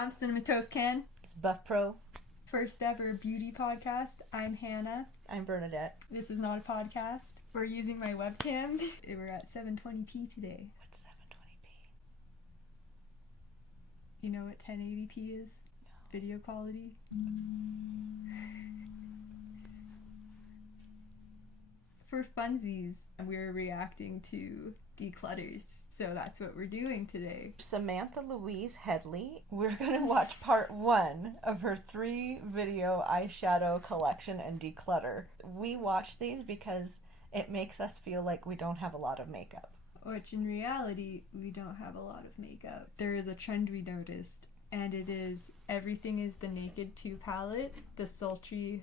I'm Cinnamon Toast Can. It's Buff Pro. First ever beauty podcast. I'm Hannah. I'm Bernadette. This is not a podcast. We're using my webcam. We're at 720p today. What's 720p? You know what 1080p is? No. Video quality. For funsies, we're reacting to declutters. So that's what we're doing today. Samantha Louise Hedley. We're going to watch part 1 of her 3-video eyeshadow collection and declutter. We watch these because it makes us feel like we don't have a lot of makeup. Which in reality, we don't have a lot of makeup. There is a trend we noticed, and it is Everything is the Naked 2 palette, the Sultry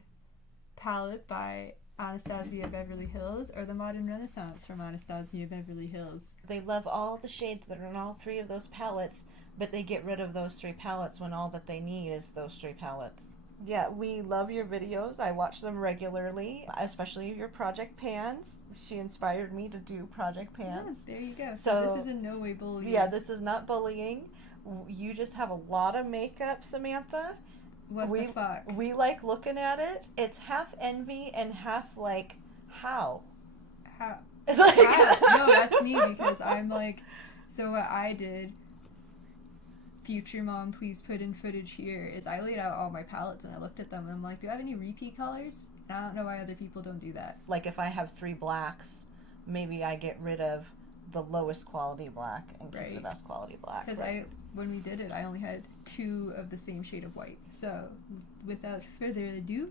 palette by Anastasia Beverly Hills, or the Modern Renaissance from Anastasia Beverly Hills. They love all the shades that are in all 3 of those palettes, but they get rid of those 3 palettes when all that they need is those 3 palettes. Yeah, we love your videos. I watch them regularly, especially your Project Pans. She inspired me to do Project Pans. Yeah, there you go. So this is in no way bullying. Yeah, this is not bullying. You just have a lot of makeup, Samantha. What the fuck? We like looking at it. It's half envy and half like, how? How? It's like, No, that's me, because I'm like, so what I did, future mom, please put in footage here, is I laid out all my palettes and I looked at them and I'm like, do I have any repeat colors? And I don't know why other people don't do that. Like if I have 3 blacks, maybe I get rid of the lowest quality black and keep the best quality black. Because when we did it, I only had 2 of the same shade of white. So, without further ado,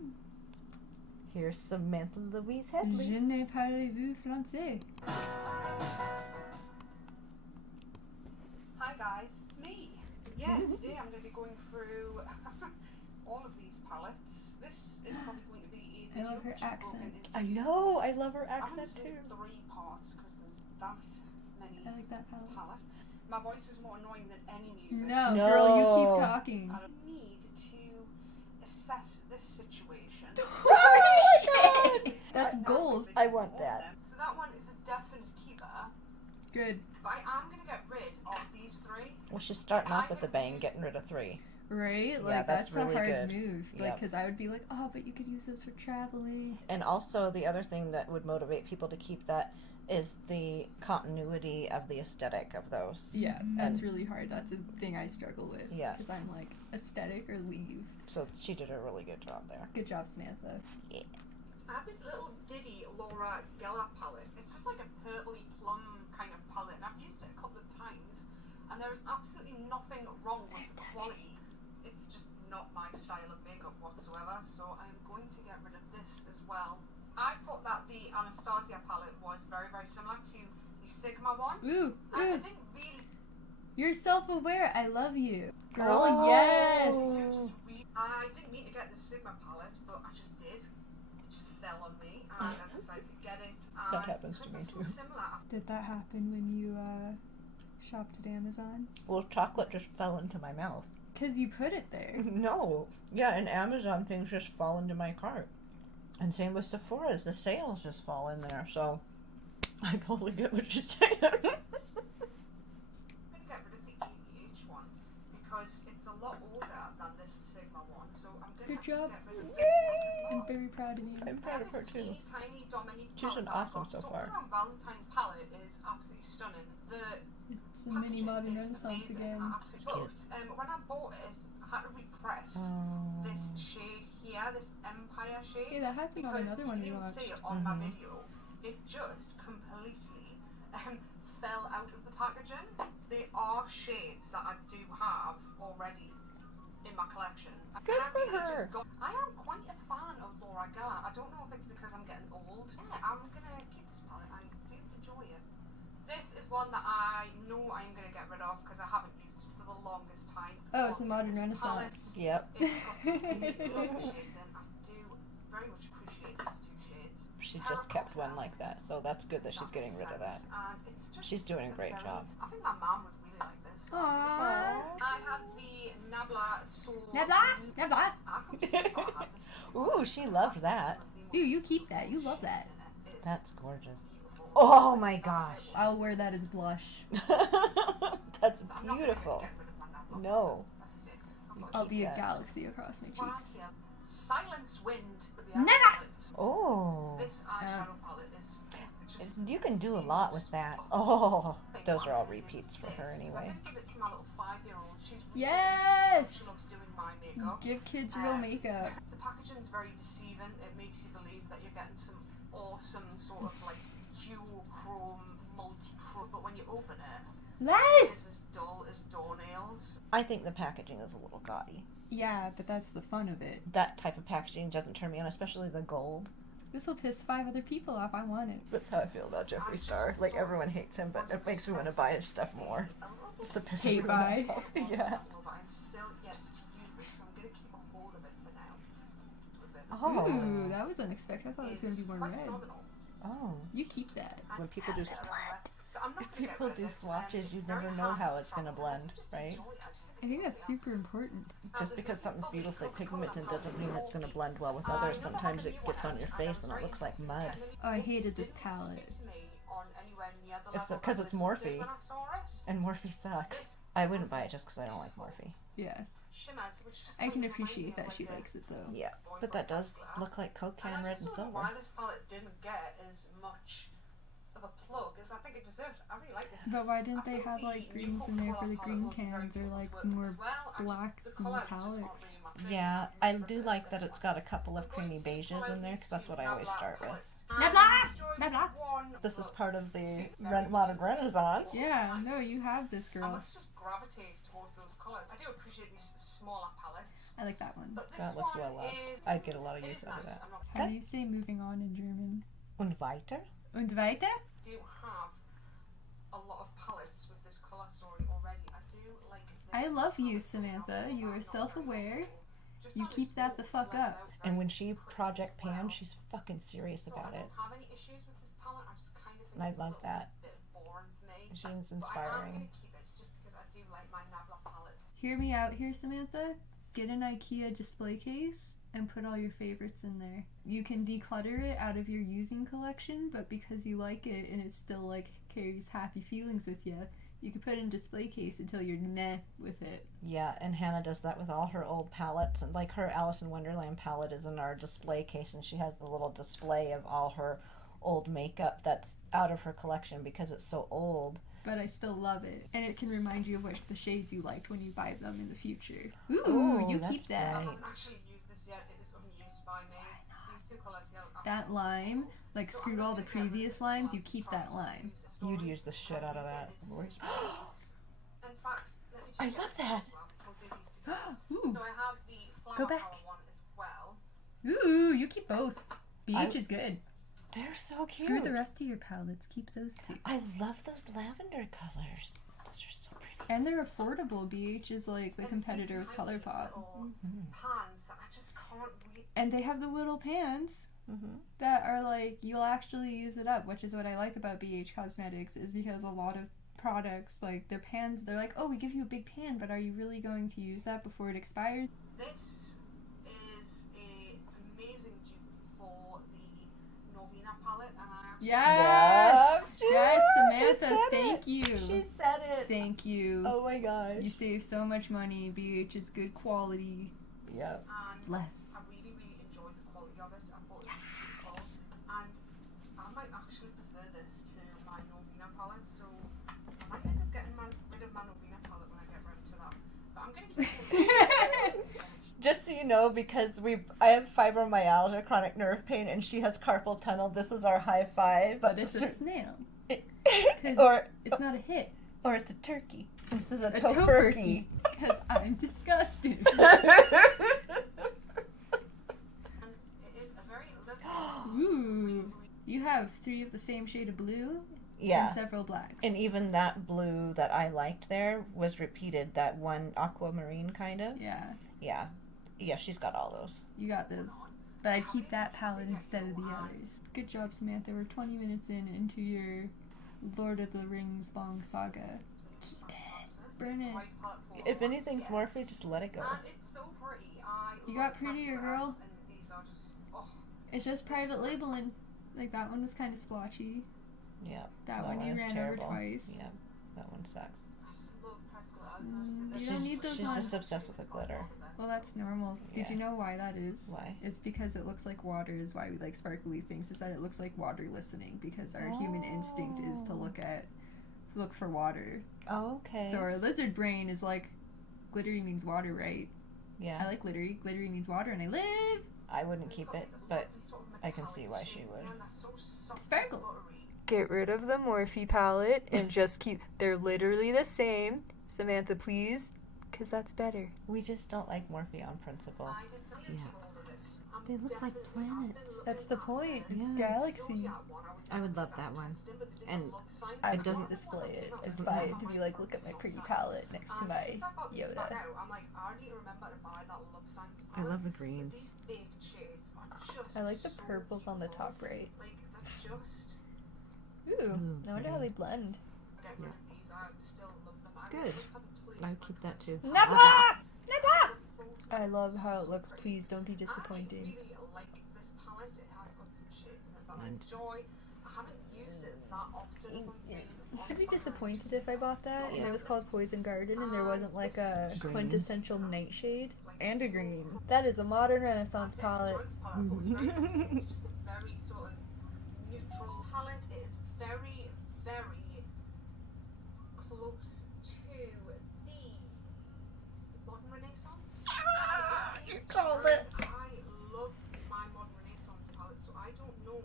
here's Samantha Louise Hedley. Je ne parlez-vous français? Hi guys, it's me. Yeah, today I'm going to be going through all of these palettes. This is probably going to be a I love her accent. I know, I love her accent too. 3 parts because there's that many I like that palette. palettes. My voice is more annoying than any music. No, girl, you keep talking. I need to assess this situation. Oh my god! That's goals. I want that. So that one is a definite keeper. Good. But I am going to get rid of these 3. Well, she's starting off with a bang, getting rid of 3. Right? Like, Yeah, that's a really hard good. move. Like, Yep. because I would be like, oh, but you could use this for traveling. And also the other thing that would motivate people to keep that is the continuity of the aesthetic of those. Yeah, that's really hard. That's a thing I struggle with. Yeah. Because I'm like, aesthetic or leave. So she did a really good job there. Good job, Samantha. Yeah. I have this little Diddy Laura Geller palette. It's just like a purpley plum kind of palette, and I've used it a couple of times, and there is absolutely nothing wrong with the quality. It's just not my style of makeup whatsoever, so I'm going to get rid of this as well. I thought that the Anastasia palette was very, very similar to the Sigma one. Ooh, And I ooh. didn't really... You're self-aware. I love you. Girl, Oh. yes! I didn't mean to get the Sigma palette, but I just did. It just fell on me, and I decided to get it. And That happens to me because too. they're so similar. Did that happen when you, shopped at Amazon? Well, chocolate just fell into my mouth. Because you put it there. No. Yeah, and Amazon things just fall into my cart. And same with Sephora's. The sales just fall in there, so I totally get what you're saying. I'm going to get rid of the EVH one because it's a lot older than this Sigma one, so I'm going to Good job. get rid of this one as I'm well. very proud of you. I'm proud of her This too. teeny tiny Dominique She's an palette awesome I've got. so far. Our Valentine's palette is absolutely stunning. The It's a mini Modern packaging is Renaissance amazing. again. I absolutely but when I bought it, I had to repress this shade here, this Empire shade. Yeah, that happened on because another one you we didn't watched. see it on my video. It just completely fell out of the packaging. They are shades that I do have already in my collection. Good And I for really her. just I am quite a fan of Laura Geller. I don't know if it's because I'm getting old. Yeah, I'm gonna keep this palette. I do enjoy it. This is one that I know I'm gonna get rid of because I haven't used it for the longest time. Oh, it's a Modern This Renaissance. Yep. palette, it's got some really lovely shades in. I do very much appreciate those 2 shades. She just kept one like that, so that's good that she's getting rid of that. And it's just She's doing a great job. I think my mom would really like this. Aww. I have the Nabla Soul. Nabla! Nabla! I completely forgot I had this. Ooh, she loved that. Ooh, you keep that. You love that. That's gorgeous. Oh my gosh. I'll wear that as blush. That's beautiful. No. I'll be a that. galaxy across my cheeks. Silence Wind. Never! Oh. This eyeshadow palette is just... You can do a lot with that. Oh. Those are all repeats for her anyway. I'm going to give it to my little 5-year-old. She's really Yes! she loves doing my makeup. Give kids real makeup. The packaging's very deceiving. It makes you believe that you're getting some awesome sort of like duochrome, multi-chrome, but when you open it, Yes! it's as dull as doornails. I think the packaging is a little gaudy. Yeah, but that's the fun of it. That type of packaging doesn't turn me on, especially the gold. This will piss 5 other people off. I want it. That's how I feel about Jeffree Star. Like, everyone hates him, but it makes me want to buy his stuff more. Just to piss Hate everyone buy. else off. Yeah. But I'm still yet to use this, so I'm going to keep a hold of it for now. Oh. Ooh, that was unexpected. I thought it was going to be more red. Oh. You keep that. When people do So I'm not if gonna get people rid of do this, swatches, you it's never very know hard how to it's going to tell. blend, Just right? enjoy it. I just I think that's super important. Just because something's beautifully pigmented doesn't mean it's going to blend well with others. Sometimes it gets on your face and it looks like mud. Oh, I hated this palette. It's because it's Morphe, and Morphe sucks. I wouldn't buy it just because I don't like Morphe. Yeah. I can appreciate that she likes it though. Yeah, but that does look like Coke can red and silver. Why this palette didn't get as much of a plug as I think it deserved. I really like this. But why didn't they have like greens in there for the green cans or like more blacks and metallics? Yeah, I do like that it's got a couple of creamy beiges in there because that's what I always start with. Nebla! This is part of the modern renaissance. Yeah, no, you have this I girl. must just gravitate towards those colours. I do appreciate these smaller palettes. I like that one. But this That looks one well loved. is- I'd get a lot of it use is out of nice. that. I'm not How do you say moving on in German? Und weiter? Und weiter? do have a lot of palettes with this colour story already. I do like this. I love you, Samantha. You are self-aware. You keep that the fuck up. And when she project pans, she's fucking serious about it. I don't have any issues with this palette. I just kind of think And I it's love a little that. bit boring for me. She's But I am going inspiring. to keep it just because I do like my Nabla palettes. Hear me out here, Samantha. Get an IKEA display case and put all your favorites in there. You can declutter it out of your using collection, but because you like it and it still like carries happy feelings with you, you can put it in a display case until you're meh with it. Yeah, and Hannah does that with all her old palettes. And like her Alice in Wonderland palette is in our display case, and she has the little display of all her old makeup that's out of her collection because it's so old. But I still love it. And it can remind you of what the shades you liked when you buy them in the future. Ooh, Ooh, you that's keep that. bright. I haven't actually used this yet. It is unused by me. These two colours here. That lime, like screw all the previous limes, you keep that lime. You'd use the shit out of that. In fact, let me just I get love this that. as well. We'll do these together. Ooh, So I have the flower Go back. colour one as well. ooh, you keep both. BH I- is good. They're so cute. Screw the rest of your palettes, keep those two. I love those lavender colors. Those are so pretty. And they're affordable. BH is like the And competitor these with tiny ColourPop. little pans that I just can't really. And they have the little pans Mm-hmm. that are like, you'll actually use it up, which is what I like about BH Cosmetics, is because a lot of products, like their pans, they're like, oh, we give you a big pan, but are you really going to use that before it expires? This is a amazing dupe for the Novena palette, and I actually Yes! Yeah, Yes, she Samantha, said thank it. you. She said it. Thank you. Oh my god. You save so much money. BH is good quality. Yep. and Bless. I really, really enjoyed the quality of it. I thought it was beautiful, and I might actually prefer this to my Novena palette. So I might end up getting rid of my Novena palette when I get round to that. But I'm gonna keep it. Just so you know, because I have fibromyalgia, chronic nerve pain, and she has carpal tunnel. This is our high five. But it's a snail. 'Cause or it's not a hit. it's a turkey. This is a A tofurkey. Because I'm disgusted. And it is a very lovely. Ooh. You have 3 of the same shade of blue Yeah. and several blacks. And even that blue that I liked there was repeated. That one aquamarine kind of. yeah, Yeah. Yeah, she's got all those. you got those. But I'd keep that palette instead of the others. Good job, Samantha. We're 20 minutes into your Lord of the Rings long saga. Keep it. Burn it. White palette for If once. anything's Morphe, just let it go. And it's so pretty. You love got prettier, pastel girl. ads, and these are just, oh, It's just private labeling. Like that one was kind of splotchy. Yeah. That one you is ran terrible. over twice. Yeah, that one sucks. I just love pastel colours. And I just think they're You don't need those She's ones. just obsessed with the glitter. Well, that's normal. Did Yeah. you know why that is? Why? It's because it looks like water is why we like sparkly things, is that it looks like water listening, because our human instinct is to look for water. Oh, okay. So our lizard brain is like, glittery means water, right? Yeah. I like glittery. Glittery means water, and I live I wouldn't keep it, but I can see why she would. sparkle. Get rid of the Morphe palette and just keep. They're literally the same. Samantha, please, because that's better. We just don't like Morphe on principle. Yeah. They look like planets. That's the point. It's Yeah. galaxy. I would love that one. And I it would doesn't just display it. Just doesn't buy have- it to be like, look at my pretty palette next to my Yoda. I love the greens. I like the purples on the top right. Ooh, I wonder how they blend. Good. I would keep that too. Never! Never! I love how it looks. Please don't be disappointed. I really like this palette. It has got some shades in it that I And- enjoy. I haven't used it that often. I'd be disappointed if I bought that and it was called Poison Garden and there wasn't like a Green. quintessential nightshade and a green. That is a modern Renaissance palette. It's just a very sort of neutral palette. It is very, very close to the modern Renaissance. You called it. I love my modern Renaissance palette, so I don't know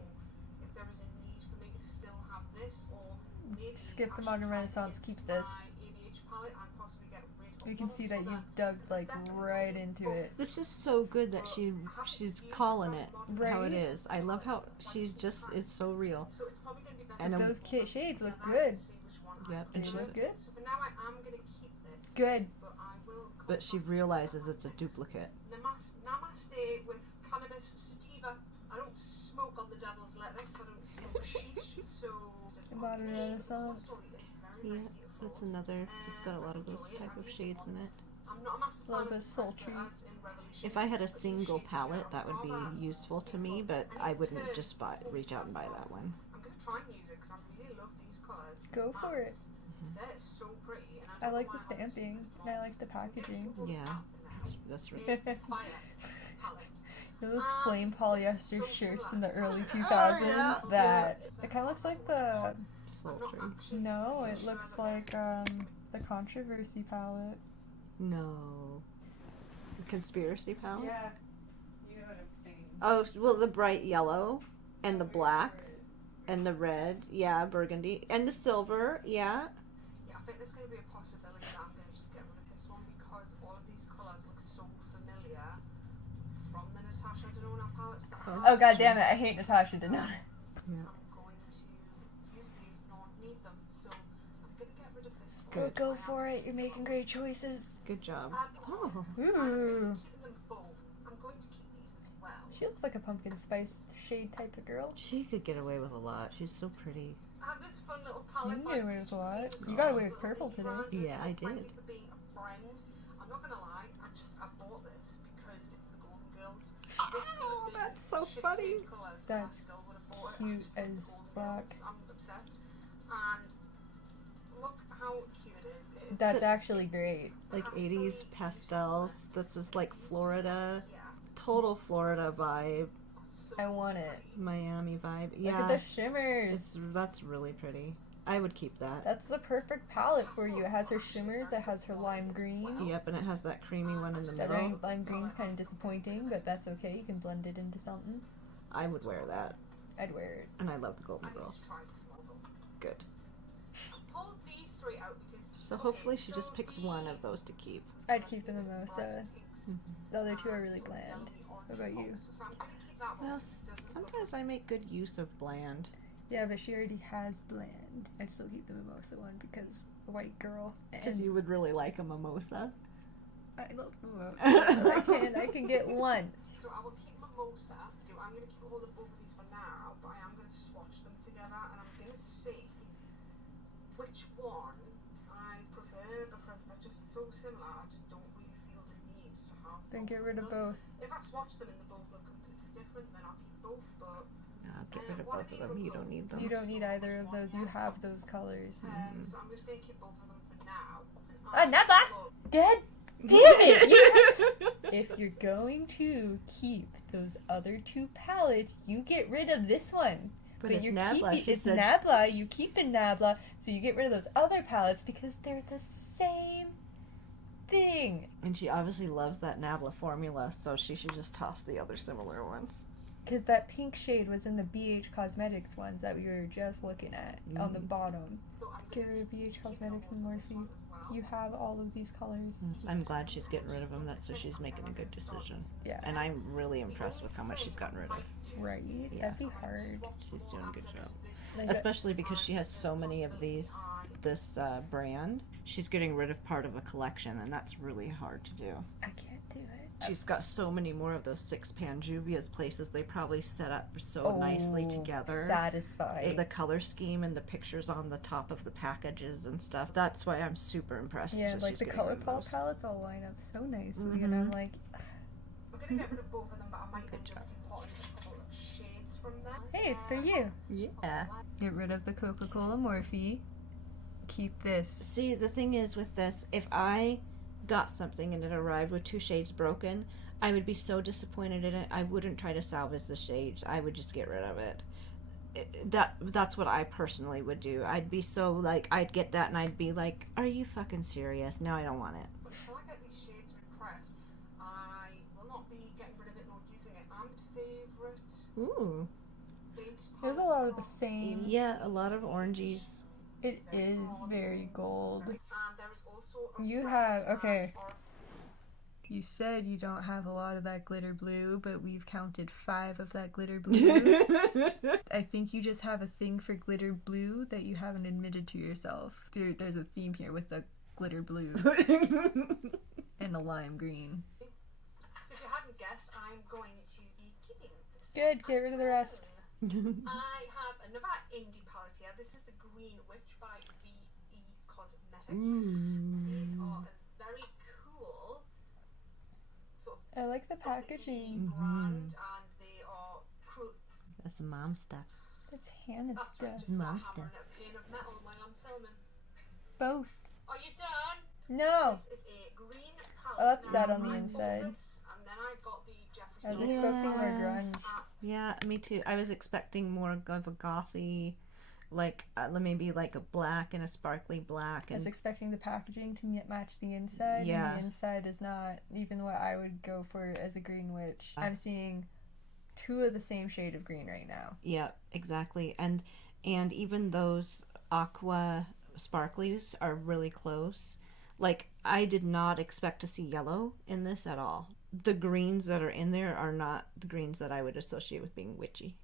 if there is a need for me to still have this, or maybe Skip the I modern should try Renaissance, and keep get this. my ABH palette and possibly get rid of You can them see so that you've dug like right into it. This is so good that she's calling it how it is. I love how she just is so real. So it's probably going to be best And Those shades look good. Yep, They and she's, look good. So for now, I am going to keep this. Good. But I will. but she realizes it's a duplicate. Namaste with cannabis sativa. I don't smoke on the devil's lettuce. I don't smoke sheesh. So. The modern Renaissance. Yeah, it's another. It's got a lot of those type of shades in it. I'm not a massive fan Love of a the sultry. ads in Revolution. If I had a single palette, that would be useful to me, but I wouldn't just reach out and buy that one. I'm going to try and use it because I really love these colours. Go for it. They're so pretty. And I don't like know the why I haven't stamping used this and I one. like the packaging. Yeah, that's right. Is Fire palette. Those flame polyester shirts in the early 2000s yeah. that it kind of looks like the Sultry. no, it looks like the Controversy palette. No. The conspiracy palette? Yeah, you know what I'm saying. Oh, well, the bright yellow and the black and the red, yeah, burgundy, and the silver, yeah. Yeah, I think there's going to be a possibility that I'm going to just get rid of this one because all of these colours look so familiar from the Natasha Denona palettes that Oh god damn it! I hate Natasha Denona. Yeah. I'm going to use these, not need them. So I'm going to get rid of this Go one. go for it! You're making great choices. Good job. Oh. Ooh, I'm keeping them both. I'm going to keep these as well. she looks like a pumpkin spice shade type of girl. She could get away with a lot. She's so pretty. I have this fun little palette. You can get away with a lot. You got away with purple today. Yeah, I Thank did. you for being a friend. I'm not gonna lie, I bought this because it's the Golden Girls. Oh, that's so funny. That's cute as fuck. I'm obsessed. And look how cute it is. That's actually great. Like 80s pastels. This is like Florida. Yeah. Total Florida vibe. I want it. Miami vibe. Yeah. Look at the shimmers. That's really pretty. I would keep that. That's the perfect palette for you. It has her shimmers, it has her lime green. Yep, and it has that creamy one in the That middle. lime green's kind of disappointing, but that's okay. You can blend it into something. I would wear that. I'd wear it. And I love the Golden I need Girls. to try this model. Good. I pulled these three out because So hopefully she just picks one of those to keep. I'd keep the mimosa. The other two are really bland. What about you? So I'm gonna keep that one. Well, sometimes I make good use of bland. Yeah, but she already has bland. I'd still keep the mimosa one because a white girl. Because And you would really like a mimosa. I love mimosa. I can get one. So I will keep Mimosa. I'm going to keep hold of both of these for now, but I am going to swatch them together and I'm going to see which one I prefer because they're just so similar. I just don't really feel the need to have Then both get rid of them. both. If I swatch them and they both look completely different, then I'll keep both, but No, get rid of both of them. You don't need them. You don't need either of those. You have those colors. so I'm just going to keep both of them for now. And Nabla! God damn it! If you're going to keep those other 2 palettes, you get rid of this one. But it's you're Nabla. keeping, She it's said Nabla. You keep in Nabla, so you get rid of those other palettes because they're the same thing. And she obviously loves that Nabla formula, so she should just toss the other similar ones. Because that pink shade was in the BH Cosmetics ones that we were just looking at on the bottom. Get rid of BH Cosmetics and Morphe. You have all of these colors. I'm glad she's getting rid of them. That's so she's making a good decision. Yeah. And I'm really impressed with how much she's gotten rid of. Right? Yeah. That'd be hard. She's doing a good job. Like, Especially because she has so many of this brand. She's getting rid of part of a collection, and that's really hard to do. I can't do it. She's got so many more of those 6 Panjuvia's places. They probably set up so nicely together. Satisfied. The color scheme and the pictures on the top of the packages and stuff. That's why I'm super impressed. Yeah, that like she's the getting rid of ColourPop those. palettes all line up so nicely, and I'm like, We're going to get rid of both of them, but I might end up departing a couple of shades from them. hey, it's for you. Yeah. Get rid of the Coca-Cola Morphe. Keep this. See, the thing is with this, if I got something and it arrived with 2 shades broken, I would be so disappointed in it. I wouldn't try to salvage the shades. I would just get rid of it. That's what I personally would do. I'd be so like, I'd get that and I'd be like, are you fucking serious? No, I don't want it. But until I get these shades compressed, I will not be getting rid of it nor using it. And favourite Ooh. big There's a lot of the same. Yeah, a lot of oranges. It is very gold. And there is also a You red have, and okay. or- You said you don't have a lot of that glitter blue, but we've counted 5 of that glitter blue. I think you just have a thing for glitter blue that you haven't admitted to yourself. There's a theme here with the glitter blue and the lime green. So if you hadn't guessed, I'm going to be keeping this. Good, get rid of the rest. I have another indie palette here. This is the Green Witch by VE Cosmetics. These are a very cool sort of I like the packaging. brand, and they are cool. That's some mom stuff. That's Hannah's That's right, stuff. just start Mom hammering a pane of metal while I'm filming. Both. Are you done? No. This is a green palette. Oh, that's sad Now, on the I bought inside. this, and then I got the Jeffree I was Star. expecting more grunge. Yeah, me too. I was expecting more of a gothy, like maybe like a black and a sparkly black. I And was expecting the packaging to match the inside, Yeah. and the inside is not even what I would go for as a green witch. I'm seeing 2 of the same shade of green right now. yeah, exactly. And even those aqua sparklies are really close. Like, I did not expect to see yellow in this at all. The greens that are in there are not the greens that I would associate with being witchy.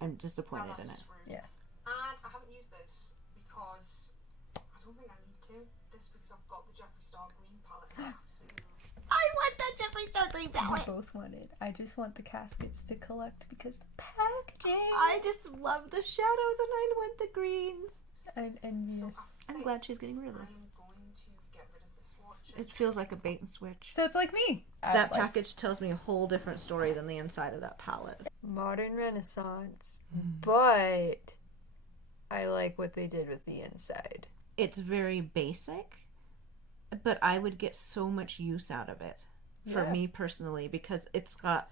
I'm disappointed in it. Yeah. And I haven't used this because I don't think I need to. This because I've got the Jeffree Star green palette. Absolutely. I want that Jeffree Star green We both want it. I just want the caskets to collect because the packaging. I just love the shadows and I want the greens. I'm envious. I'm glad she's getting rid of this. I'm going to get rid of this watch. It feels like a bait and switch. So it's like me. That Like package tells me a whole different story than the inside of that palette. modern Renaissance, but I like what they did with the inside. It's very basic, but I would get so much use out of it for Yeah. me personally because it's got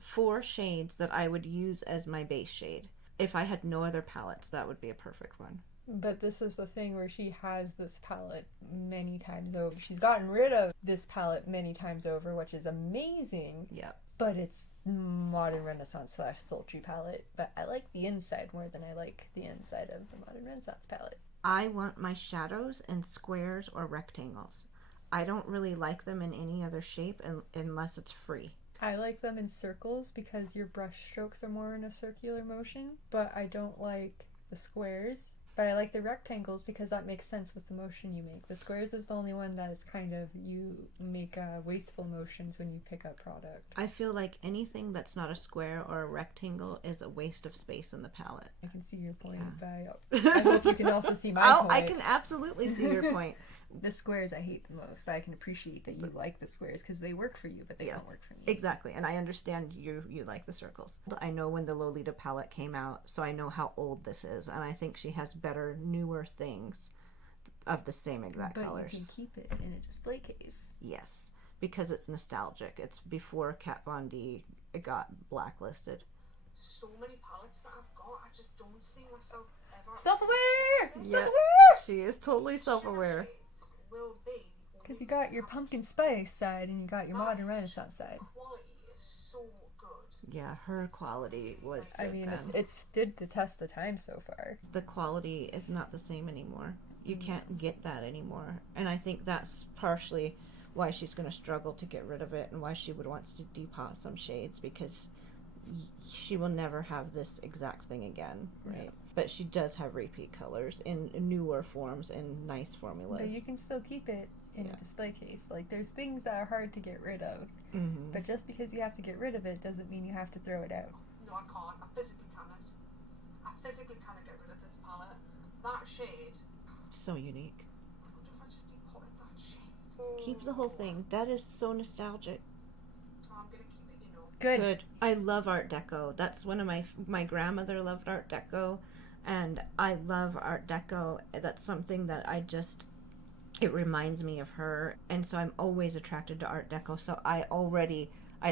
4 shades that I would use as my base shade. If I had no other palettes, that would be a perfect one. But this is the thing where she has this palette many times over. She's gotten rid of this palette many times over, which is amazing. Yeah. But it's modern Renaissance / sultry palette. But I like the inside more than I like the inside of the modern Renaissance palette. I want my shadows in squares or rectangles. I don't really like them in any other shape unless it's free. I like them in circles because your brush strokes are more in a circular motion. But I don't like the squares. But I like the rectangles because that makes sense with the motion you make. The squares is the only one that is kind of, you make wasteful motions when you pick up product. I feel like anything that's not a square or a rectangle is a waste of space in the palette. I can see your point, Yeah. but I hope you can also see my Oh, point. I can absolutely see your point. The squares I hate the most, but I can appreciate that you like the squares because they work for you, but they don't work for me. Exactly, and I understand you like the circles. I know when the Lolita palette came out, so I know how old this is, and I think she has better, newer things of the same exact But colors. you can keep it in a display case. Yes, because it's nostalgic. It's before Kat Von D got blacklisted. So many palettes that I've got, I just don't see myself ever. Self-aware! Yeah. Self-aware! She is totally self-aware. Will be Because you got your pumpkin spice side and you got your modern renaissance side. quality is so good. Yeah, her quality was good I mean, then. it stood the test of time so far. The quality is not the same anymore. You can't get that anymore. And I think that's partially why she's going to struggle to get rid of it and why she would want to depot some shades, because she will never have this exact thing again, right? Yeah. But she does have repeat colors in newer forms and nice formulas. But you can still keep it in a display case. Like, there's things that are hard to get rid of. Mm-hmm. But just because you have to get rid of it doesn't mean you have to throw it out. No, I can't. I physically cannot. I physically cannot get rid of this palette. That shade. So unique. I wonder if I just depotted that shade. Keep the whole thing. That is so nostalgic. I'm gonna keep it, you know. Good. I love Art Deco. That's one of my grandmother loved Art Deco, and I love Art Deco. That's something that it reminds me of her, and so I'm always attracted to Art Deco. So I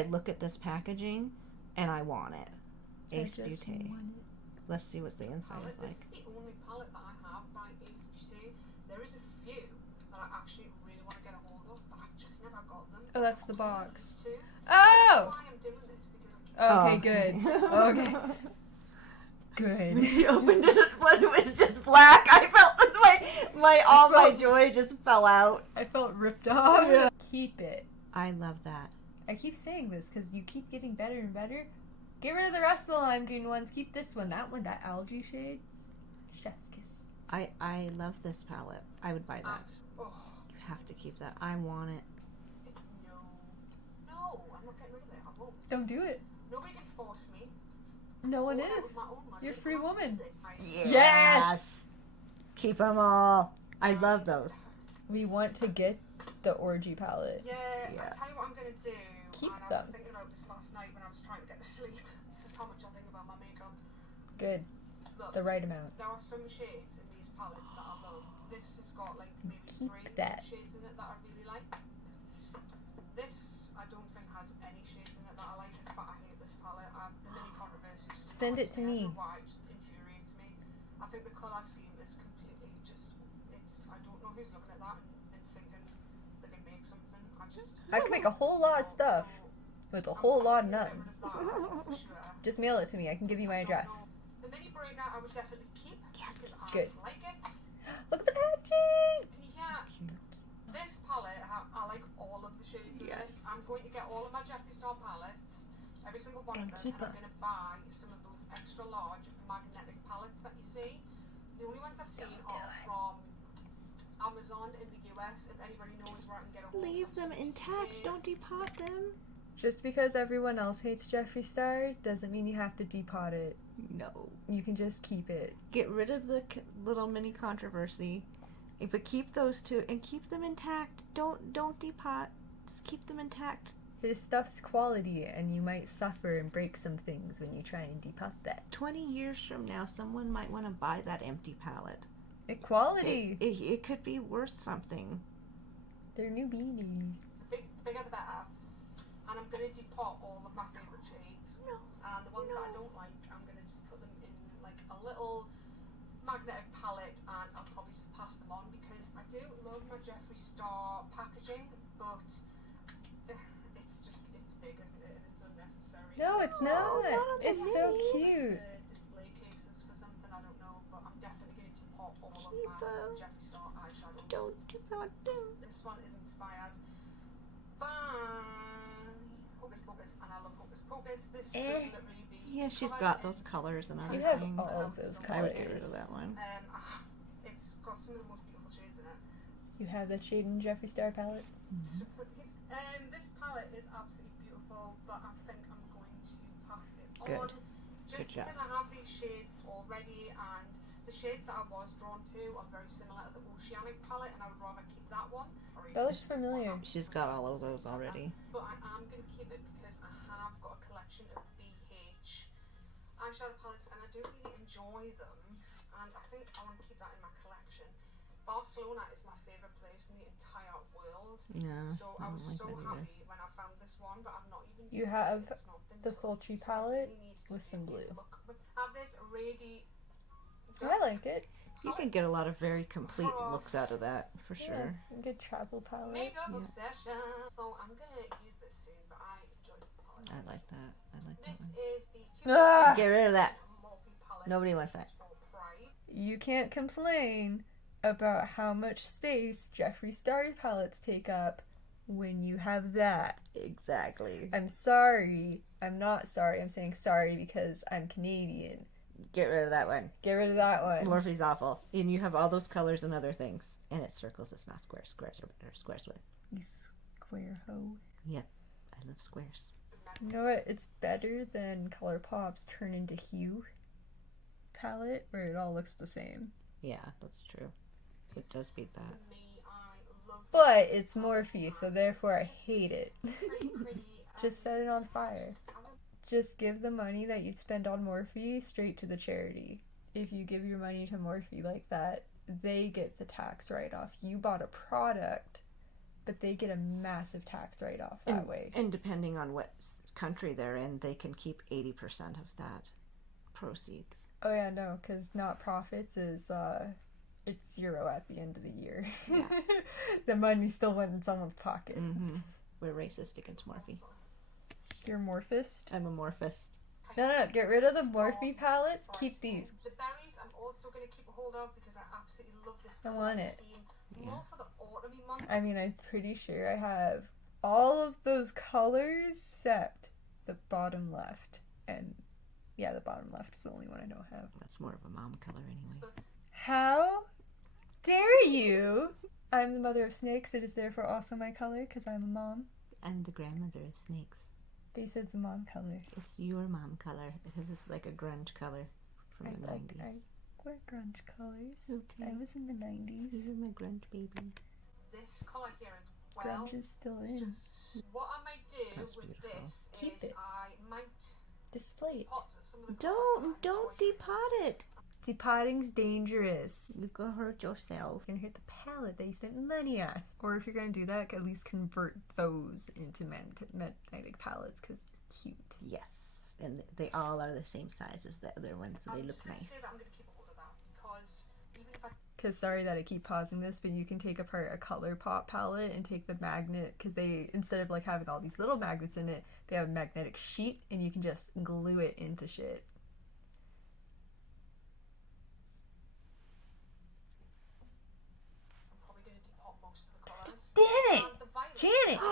look at this packaging, and I want it. Ace Beauté. Let's see what the inside is like. This is the only palette that I have by Ace Beauté. There is a few that I actually really want to get a hold of, but I've just never got them. Oh, that's the box. This is Oh! why I'm doing this, because I Okay, Oh. good. Okay. Good. When she opened it when it was just black, I felt all my joy just fell out. I felt ripped off. Yeah. Keep it. I love that. I keep saying this because you keep getting better and better. Get rid of the rest of the lime green ones. Keep this one. That one, that algae shade. Chef's kiss. I love this palette. I would buy that. oh, You have to keep that. I want it. no, I'm not getting rid of it. I won't. Don't do it. Nobody can force me. No one All out is. with my own money. You're a free woman. Yes! Keep them all. I love those. We want to get the orgy palette. Yeah, Yeah. I'll tell you what I'm going to do. Keep and I was them. thinking about this last night when I was trying to get to sleep. This is how much I think about my makeup. Good. Look, The right amount. there are some shades in these palettes that I love. This has got like maybe Keep 3 that. shades in it that I really like. This I don't think has any shades in it that I like. In fact, I hate this palette. The mini controversy just Send it to annoys me. I don't know why, it just infuriates me. I think the colour scheme is completely just. I don't know who's looking at that and thinking they can make something. I can make a whole lot of stuff with a whole lot of none. Sure. Just mail it to me. I can give you my address. The mini breaker I would definitely keep. Yes. Because I Good. like it. Look at the packaging! Yeah. This palette, I like all of the shades in Yes. this. I'm going to get all of my Jeffree Star palettes, every single one And of them, keep and I'm it. going to buy some of those extra large magnetic palettes that you see. The only ones I've seen are from Amazon in the US. If anybody knows where I can get a hold Leave of them some intact. UK. Don't depot them. Just because everyone else hates Jeffree Star doesn't mean you have to depot it. No. You can just keep it. Get rid of the little mini controversy. But keep those two and keep them intact. Don't depot. Just keep them intact. His stuff's quality, and you might suffer and break some things when you try and depot that. 20 years from now, someone might want to buy that empty palette. Quality! It could be worth something. They're new beanies. The bigger the better. And I'm going to depot all of my favourite shades. No. And the ones that I don't like, I'm going to just put them in like a little magnetic palette, and I'll probably just pass them on, because I do love my Jeffree Star packaging, but it's big, isn't it? And it's unnecessary. No, it's No, not. not on the It's so minis. cute. Display cases for something, I don't know, but I'm definitely going to depot all Keep of my 'em. Jeffree Star eyeshadows. Don't depot them. This one is inspired by Hocus Pocus, and I love Hocus Pocus. This could literally be Yeah, she's coloured got in- those colors and other You have things. all of those I would get rid colors. of that one. It's got some of the most beautiful shades in it. You have that shade in Jeffree Star palette? So pretty. This palette is absolutely beautiful, but I think I'm going to pass it Good. on. Just Good job. because I have these shades already, and the shades that I was drawn to are very similar to the Oceanic palette, and I would rather keep that one. That looks familiar. She's got all of those already. But I am going to keep it because I have got a collection of BH eyeshadow palettes, and I do really enjoy them, and I think I want to keep that in my collection. Barcelona is my favourite place in the entire world. Yeah. So I was don't so like that either. happy when I found this one, but I've not even You used have it. It's not been the touched, sultry so I palette really need to with some take a blue. look. I have this Rady I like it. You can get a lot of very complete looks out of that, for sure. Yeah, a good travel palette. Makeup Yeah. obsession. So I'm gonna use this soon, but I enjoy this palette. I like that. I like that This one. is the Ah! Get rid of that. Morphe palette. Nobody wants that. For Pride. You can't complain about how much space Jeffree Star palettes take up when you have that. Exactly. I'm sorry. I'm not sorry. I'm saying sorry because I'm Canadian. Get rid of that one. Get rid of that one. Morphe's awful. And you have all those colors and other things. And it's circles, it's not squares. Squares are better. Squares win. You square hoe. Yep. I love squares. You know what? It's better than ColourPop's Turn Into Hue palette where it all looks the same. Yeah, that's true. It does beat that. Me, I love But it's Morphe, so therefore I hate it. pretty pretty. Just set it on fire. Just give the money that you'd spend on Morphe straight to the charity. If you give your money to Morphe like that, they get the tax write-off. You bought a product, but they get a massive tax write-off that way. And depending on what country they're in, they can keep 80% of that proceeds. Oh yeah, no, because not profits is it's zero at the end of the year. Yeah. The money still went in someone's pocket. Mm-hmm. We're racist against Morphe. You're Morphist? I'm a Morphist. No, get rid of the Morphe palettes. Keep these. The berries I'm also going to keep a hold of because I absolutely love this I colour want it. scheme. More for the autumny month. I mean, I'm pretty sure I have all of those colors except the bottom left. And yeah, the bottom left is the only one I don't have. That's more of a mom color anyway. How dare you? I'm the mother of snakes. It is therefore also my color because I'm a mom. I'm the grandmother of snakes. But you said it's a mom color. It's your mom color because it's like a grunge color from the 90s. I wear grunge colors. Okay. I was in the 90s. You're my grunge baby. This colour here as well. Grunge is still It's in. just what I might do That's with beautiful. this Keep is it. I might Display it. pot some of the colours that I Don't enjoy from depot this. it. Depotting's dangerous. You go hurt yourself. You're gonna hit the palette that you spent money on. Or if you're gonna do that, at least convert those into magnetic palettes because they're cute. Yes, and they all are the same size as the other ones, so they I'm look just going to nice. say that I'm going to keep a hold of that because even if I Because sorry that I keep pausing this, but you can take apart a ColourPop palette and take the magnet, because they, instead of like having all these little magnets in it, they have a magnetic sheet and you can just glue it into shit. I'm probably going to depot most of the colours. Damn it! And the violet Janet! is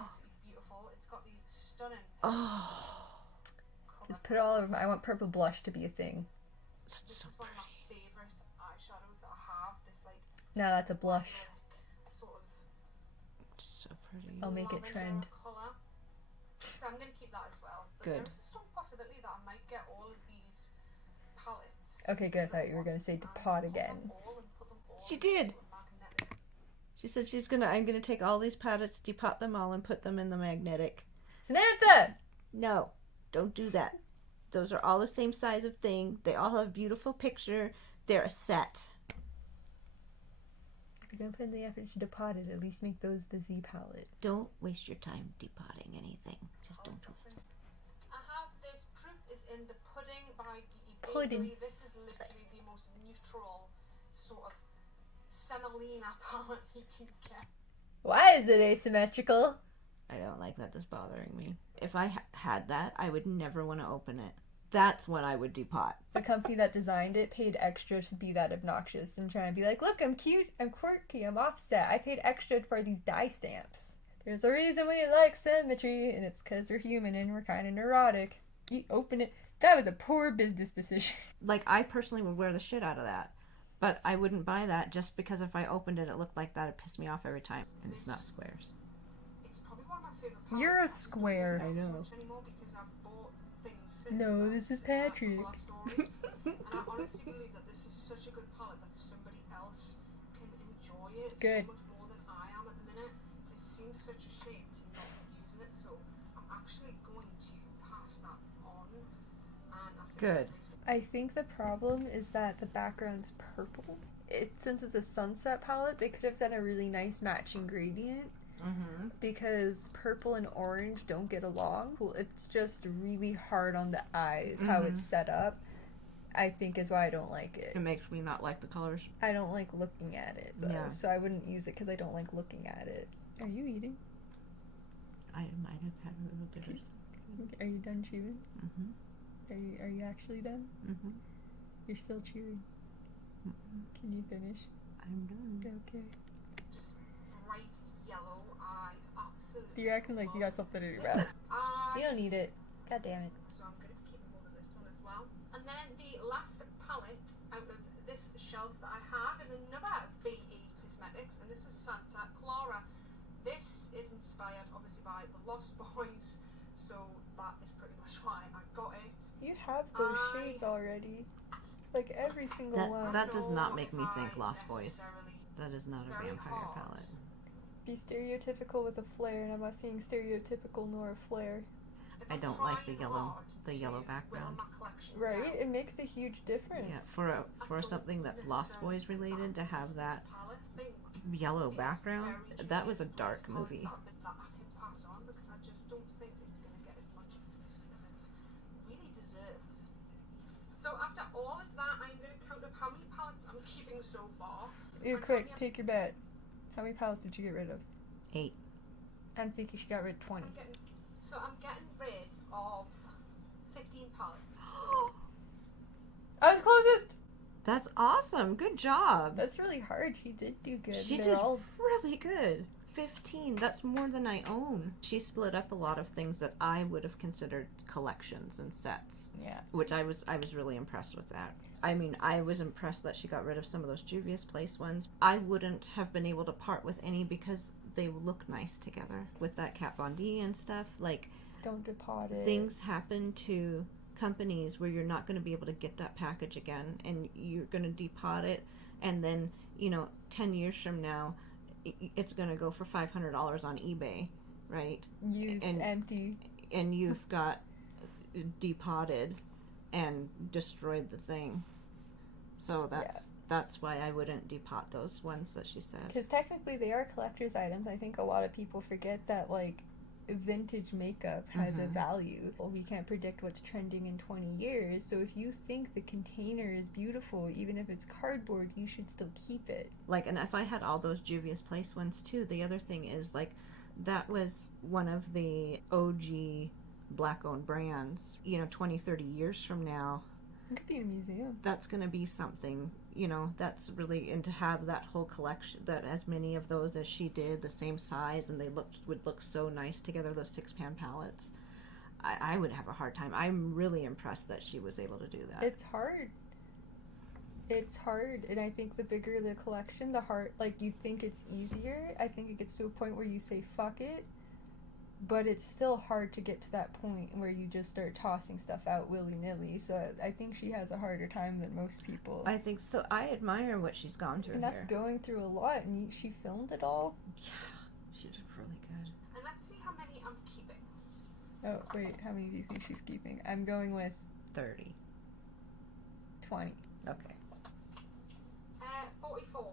absolutely beautiful. It's got these stunning Just put all over my, I want purple blush to be a thing. This is one of my favourite eyeshadows that I have. This like No, that's a blush. sort of So pretty. I'll make it trend. colour. So I'm going to keep that as well. But Good. there is a strong possibility that I might get all of these palettes. Okay, good. I thought you were gonna say depot again. She did. She said I'm gonna take all these palettes, depot them all, and put them in the magnetic. Samantha! No, don't do that. Those are all the same size of thing. They all have beautiful picture. They're a set. If you're gonna put in the effort to depot it, at least make those the Z palette. Don't waste your time depotting anything. Just don't do it. I have this Proof is in the Pudding by Geeky Pudding. Bakery. This is literally the most neutral sort of semolina palette you can get. Why is it asymmetrical? I don't like that. That's bothering me. If I had that, I would never want to open it. That's when I would depot. The company that designed it paid extra to be that obnoxious and trying to be like, look, I'm cute, I'm quirky, I'm offset. I paid extra for these die stamps. There's a reason we like symmetry, and it's because we're human and we're kind of neurotic. You open it. That was a poor business decision. Like, I personally would wear the shit out of that. But I wouldn't buy that just because if I opened it, it looked like that. It pissed me off every time. And it's not squares. It's probably one of my favourite palettes. You're a I just don't square. have I know. so much anymore because I've bought things since No, that this is have Patrick. colour stories. And I honestly believe that this is such a good palette that somebody else can enjoy it Good. so much more than I am at the minute. It seems such a shame to not be using it, so I'm actually going to pass that on. And I think Good. it's I think the problem is that the background's purple since it's a sunset palette, they could have done a really nice matching gradient. Mm-hmm. Because purple and orange don't get along. It's just really hard on the eyes how it's set up. I think is why I don't like it. It makes me not like the colors. I don't like looking at it though, Yeah. so I wouldn't use it because I don't like looking at it. Are you eating? I might have had a little bit of. Are you done chewing? Mm-hmm. Are you actually done? Mm-hmm. You're still chewing. Can you finish? I'm done. Okay. Just bright yellow. I absolutely. You're acting like you got something in your mouth. You don't need it. God damn it. So I'm going to keep hold of this one as well. And then the last palette out of this shelf that I have is another BE Cosmetics, and this is Santa Clara. This is inspired obviously by the Lost Boys, so that is pretty much why I got it. You have those shades already. Like every single one. That does not make me think Lost Boys. That is not a vampire palette. Be stereotypical with a flare, and I'm not seeing stereotypical nor a flare. I don't like the yellow background. Right? It makes a huge difference. Yeah, for something that's Lost Boys related, to have that yellow background, that was a dark movie. So after all of that, I'm going to count up how many palettes I'm keeping so far. Ew, quick, take your bet. How many palettes did you get rid of? 8. I'm thinking she got rid of 20. I'm getting rid of 15 palettes. I was closest! That's awesome. Good job. That's really hard. She did do good. She They're did all... really good. 15. That's more than I own. She split up a lot of things that I would have considered collections and sets. Yeah. Which I was really impressed with that. I mean, I was impressed that she got rid of some of those Juvia's Place ones. I wouldn't have been able to part with any because they look nice together with that Kat Von D and stuff. Like, don't depot it. Things happen to companies where you're not going to be able to get that package again, and you're going to depot it, and then 10 years from now it's going to go for $500 on eBay, right? Used and empty, and you've got depotted and destroyed the thing. So that's why I wouldn't depot those ones that she said. Because technically they are collector's items. I think a lot of people forget that, like, vintage makeup has a value. Well, we can't predict what's trending in 20 years, so if you think the container is beautiful, even if it's cardboard, you should still keep it. Like, and if I had all those Juvia's Place ones too, the other thing is, like, that was one of the OG black-owned brands. 20, 30 years from now, it could be in a museum. That's going to be something, that's really, and to have that whole collection, that as many of those as she did, the same size, and they would look so nice together, those 6-pan palettes. I would have a hard time. I'm really impressed that she was able to do that. It's hard. It's hard, and I think the bigger the collection, the hard, like, you think it's easier. I think it gets to a point where you say, fuck it. But it's still hard to get to that point where you just start tossing stuff out willy-nilly. So I think she has a harder time than most people. I think so. I admire what she's gone through. And that's going through a lot. And she filmed it all. Yeah, she did really good. And let's see how many I'm keeping. Oh, wait. How many do you think she's keeping? I'm going with 30. 20. Okay. 44.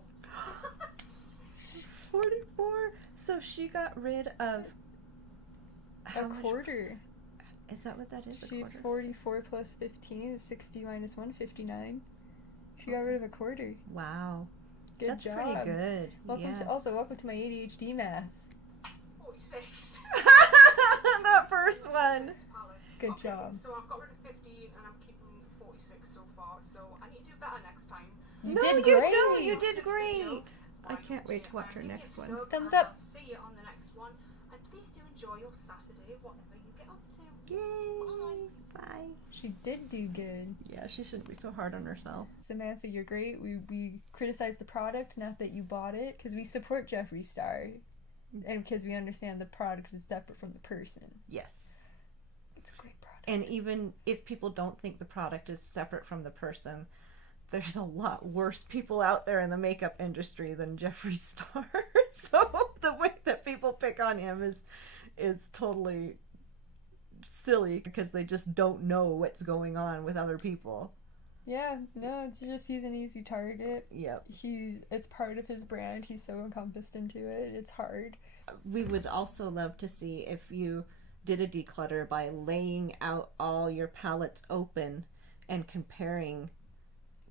44? So she got rid of... A quarter. Is that what that is? She had 44 plus 15 is 60 minus 1, 59. She got rid of a quarter. Wow. Good job. That's pretty good. Welcome to my ADHD math. 46. That first one. Good job. So I've got rid of 15 and I'm keeping 46 so far. So I need to do better next time. You did great. Don't. You did great. I can't wait to watch her next one. Thumbs up. See you on the next one. And please do enjoy your Saturday, whatever you get up to. Yay. Bye. She did do good. Yeah, she shouldn't be so hard on herself. Samantha, you're great. We criticize the product, not that you bought it, because we support Jeffree Star. And because we understand the product is separate from the person. Yes. It's a great product. And even if people don't think the product is separate from the person, there's a lot worse people out there in the makeup industry than Jeffree Star. So the way that people pick on him is totally silly because they just don't know what's going on with other people. Yeah, no, it's just he's an easy target. Yep. It's part of his brand. He's so encompassed into it. It's hard. We would also love to see if you did a declutter by laying out all your palettes open and comparing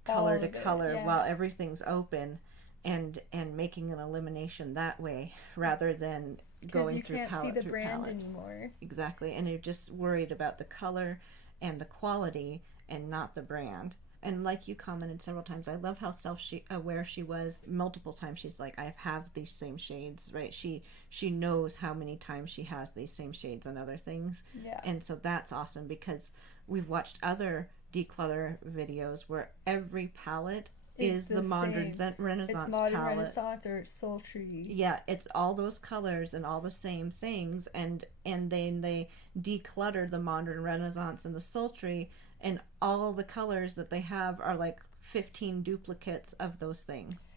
color to color while everything's open, and making an elimination that way rather than going through palette through palette. Because you can't see the brand anymore. Exactly, and you're just worried about the color and the quality and not the brand. And like you commented several times, I love how self-aware she was. Multiple times she's like, I have these same shades, right? She knows how many times she has these same shades and other things. Yeah. And so that's awesome, because we've watched other declutter videos where every palette is the modern Renaissance it's modern palette. Renaissance or sultry. Yeah, it's all those colors and all the same things, and then they declutter the modern Renaissance and the sultry, and all the colors that they have are like 15 duplicates of those things.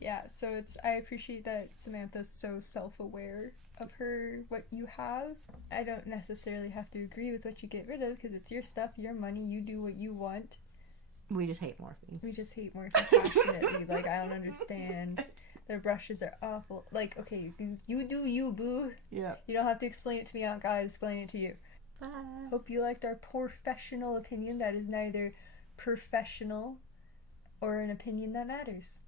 Yeah, so I appreciate that Samantha's so self-aware of what you have. I don't necessarily have to agree with what you get rid of, because it's your stuff, your money, you do what you want. We just hate Morphe. We just hate Morphe passionately. Like, I don't understand. Their brushes are awful. Like, okay, you do you, boo. Yeah. You don't have to explain it to me. I gotta explain it to you. Bye. Hope you liked our Pore-Fessional opinion. That is neither professional or an opinion that matters.